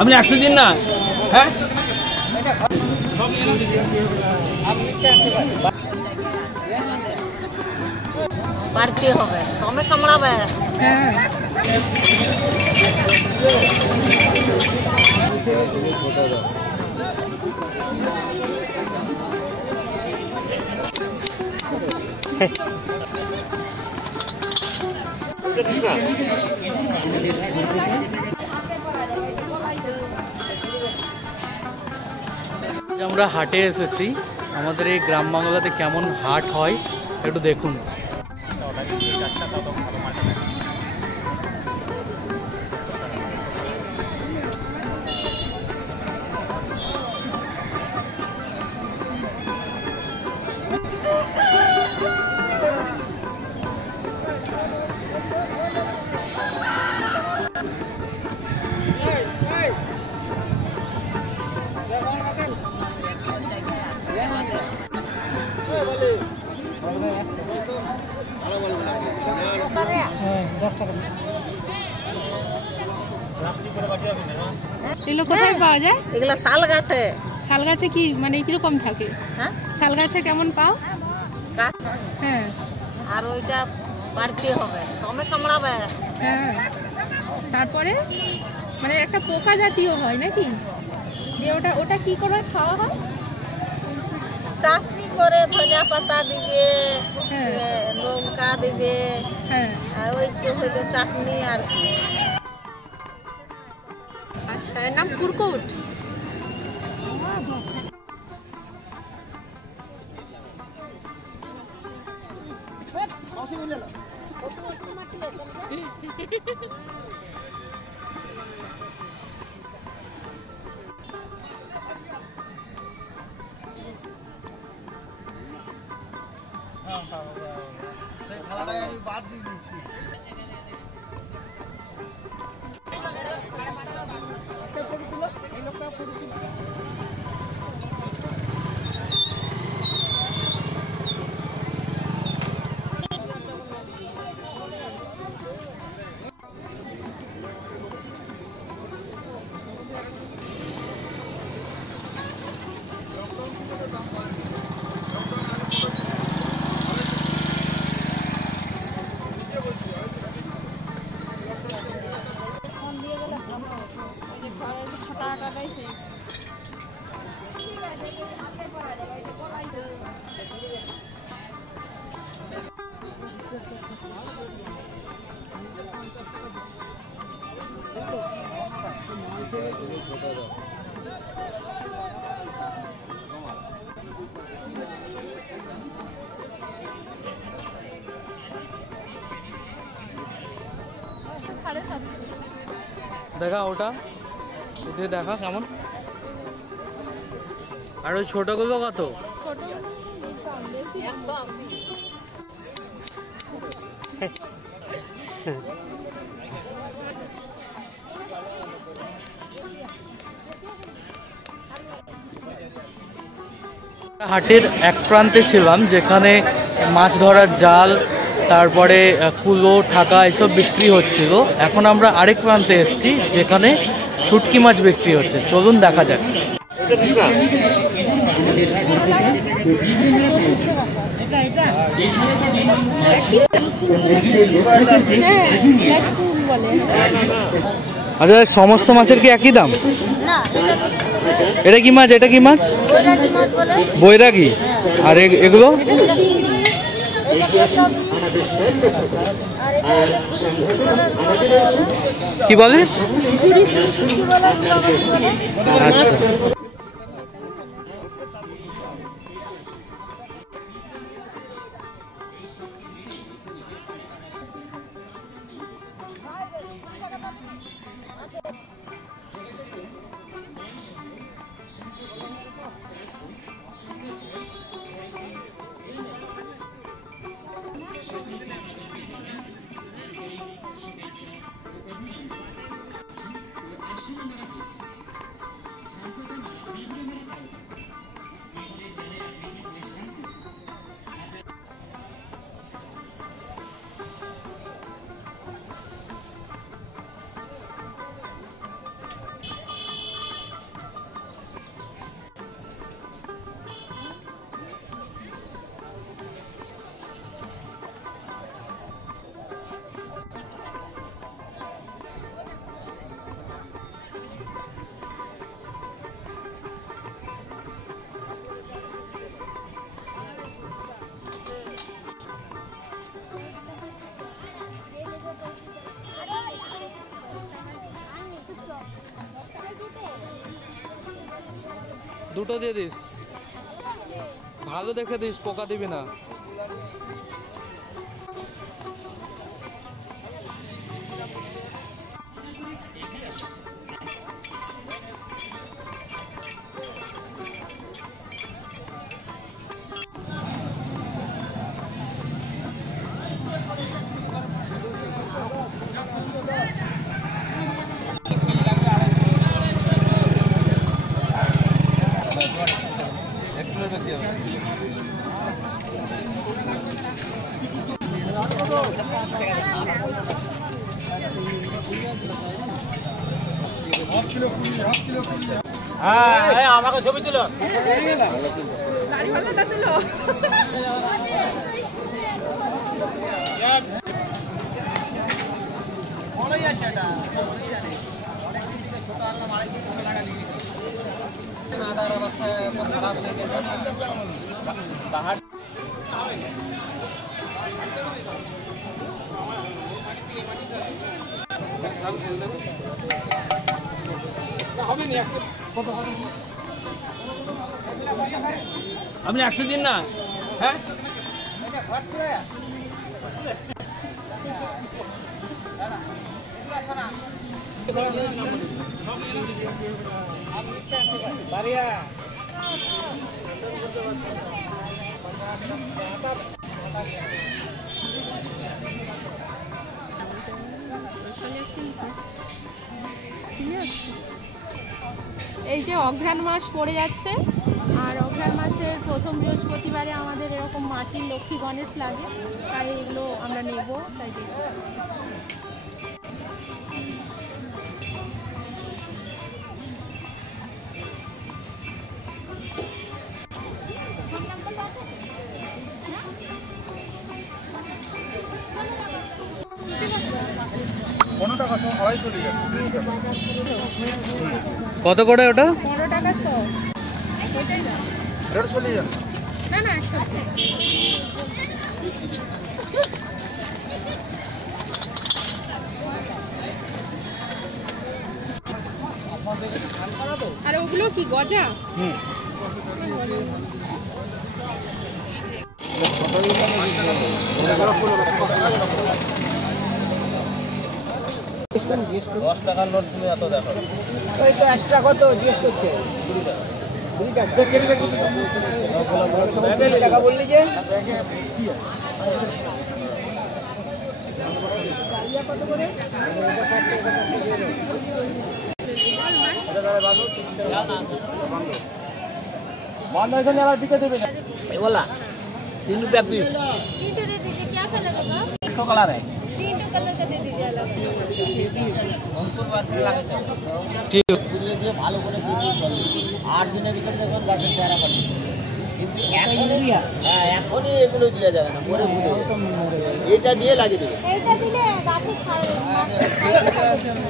আপনি 100 দিন না, হ্যাঁ বাড়তে হবে, তবে কামড়াবে। আমরা হাটে এসেছি। আমাদের এই গ্রাম বাংলাতে কেমন হাট হয় একটু দেখুন। এগুলো কোথায় পাওয়া যায়? এগুলো শাল গাছে। শাল গাছে কি মানে কিরকম থাকে? হ্যাঁ, শাল গাছে কেমন পাও? হ্যাঁ, আর ওইটা বাড়তে হবে, তবে কামড়াবে। হ্যাঁ, তারপরে মানে একটা পোকা জাতীয় হয় নাকি? যে ওটা কি করে খাওয়া হয়? চাটনি করে ধনিয়া পাতা দিবে, লঙ্কা দিবে, আর ওই হইলো চাটনি আর কি। আচ্ছা, এর নাম কুরকুট। সেই থালাটাই আমি বাদ দিয়ে দিয়েছি। দেখা ওটা উঠে দেখা কেমন। আর ওই ছোটগুলো কত? হাটের এক প্রান্তে ছিলাম যেখানে মাছ ধরার জাল, তারপরে কুলো ঠাকা এসব বিক্রি হচ্ছিল। এখন আমরা আরেক প্রান্তে এসেছি যেখানে শুটকি মাছ বিক্রি হচ্ছে। চলুন দেখা যাক। আচ্ছা, সমস্ত মাছের কি একই দাম? এটা কি মাছ? এটা কি মাছ? বৈরাগী। আর এগুলো কি বলে? আচ্ছা, দুটো দিয়ে দিস, ভালো দেখে দিস, পোকা দিবি না। আমাকে ছবি তুলো। আপনি 100 দিন না, হ্যাঁ এই যে অঘ্রাণ মাস পড়ে যাচ্ছে, আর অঘ্রাণ মাসের প্রথম বৃহস্পতিবারে আমাদের এরকম মাটির লক্ষ্মী গণেশ লাগে, তাই এগুলো আমরা নেব, তাই দেখছি। কত করে ওটা? 15 টাকা 100। না না 100। আর ওগুলো কি গজা? ওই তো এক্সট্রা কত জিজ্ঞেস করছে? 20 টাকা। 20 টাকা বললি যে? কত করে? बोला 3 रुपया पीस। 3 दे दीजिए, क्या कलर होगा? तो कलर है 3 कलर का दे दीजिए अलग। ঠিক দিয়ে ভালো করে দিয়ে দিয়ে চলে 8 দিনের ভিতরে দেখুন গাছের চেহারা পাল্টে কিন্তু এখনই এগুলো দেওয়া যাবে না, পরে বুঝে এটা দিয়ে লাগিয়ে দেবে। এইটা দিলে গাছের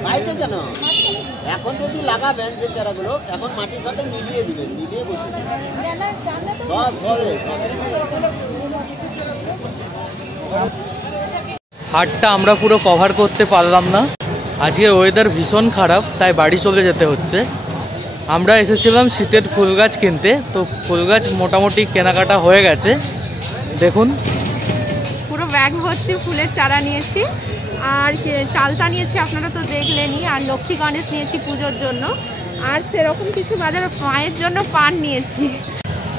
সাইডে কেন এখন যদি লাগাবেন যে চারাগুলো এখন মাটির সাথে মিলিয়ে দিবেন, মিলিয়ে বসে সব হাটটা আমরা পুরো কভার করতে পারলাম না, আজকে ওয়েদার ভীষণ খারাপ, তাই বাড়ি চলে যেতে হচ্ছে। আমরা এসেছিলাম শীতের ফুল গাছ কিনতে, তো ফুল গাছ মোটামুটি কেনাকাটা হয়ে গেছে। দেখুন পুরো ব্যাগ ভর্তি ফুলের চারা নিয়েছি, আর চালতা নিয়েছি আপনারা তো দেখলেনই, আর লক্ষ্মী গণেশ নিয়েছি পুজোর জন্য, আর সেরকম কিছু বাজারে মায়ের জন্য পান নিয়েছি।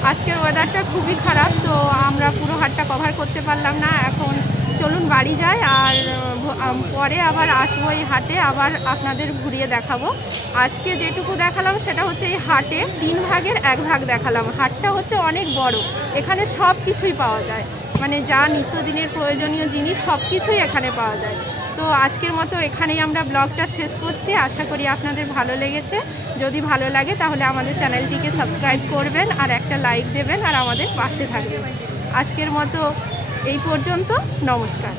আজকের ওয়েদারটা খুবই খারাপ, তো আমরা পুরো হাটটা কভার করতে পারলাম না। এখন চলুন বাড়ি যাই, আর পরে আবার আসবো এই হাটে, আবার আপনাদের ঘুরিয়ে দেখাবো। আজকে যেটুকু দেখালাম সেটা হচ্ছে এই হাটে 3 ভাগের 1 ভাগ দেখালাম। হাটটা হচ্ছে অনেক বড়, এখানে সব কিছুই পাওয়া যায়, মানে যা নিত্যদিনের প্রয়োজনীয় জিনিস সব কিছুই এখানে পাওয়া যায়। তো আজকের মতো এখানেই আমরা ব্লগটা শেষ করছি। আশা করি আপনাদের ভালো লেগেছে। যদি ভালো লাগে তাহলে আমাদের চ্যানেলটিকে সাবস্ক্রাইব করবেন, আর একটা লাইক দেবেন, আর আমাদের পাশে থাকবেন। আজকের মতো এই পর্যন্ত, নমস্কার।